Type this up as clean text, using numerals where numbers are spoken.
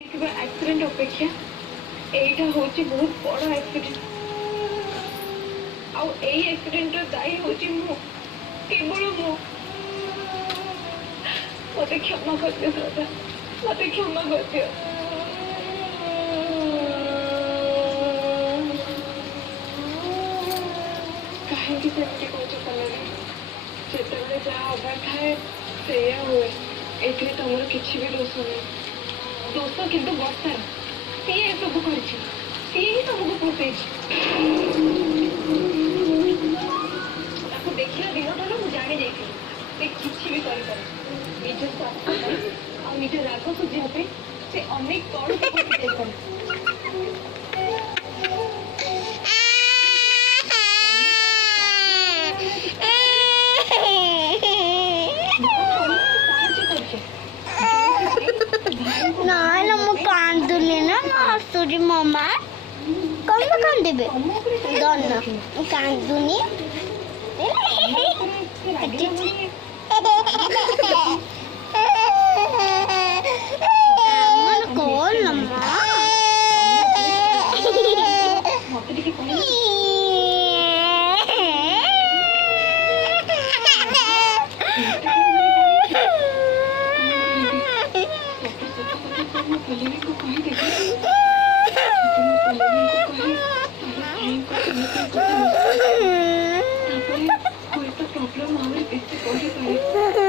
accident अपेक्षा एटा होची बहुत बड़ एक्सीडेंट आउ एई एक्सीडेंट रो दायी होची मु केवल मु मते क्षमा कर दियो दादा मते क्षमा कर दियो काहे कि सेमती कोच कलरे जेतेबेले जहा हबार थाए सेया हुए एथि तमर किछि भी दोष नहीं दोष किंतु वर्षार सी सब कर सबको फसई देखला दिन ठार मुझे जानी जाइए किसी भी कर निज स्वास्थ्य और निज राग सुझाव से अनेक कौन ना मु कांदुनी ना आसुरी मामा कौन कांदेबे दोन कांदुनी कौन अम्मा कोई तो प्रॉब्लम आवे इससे कोई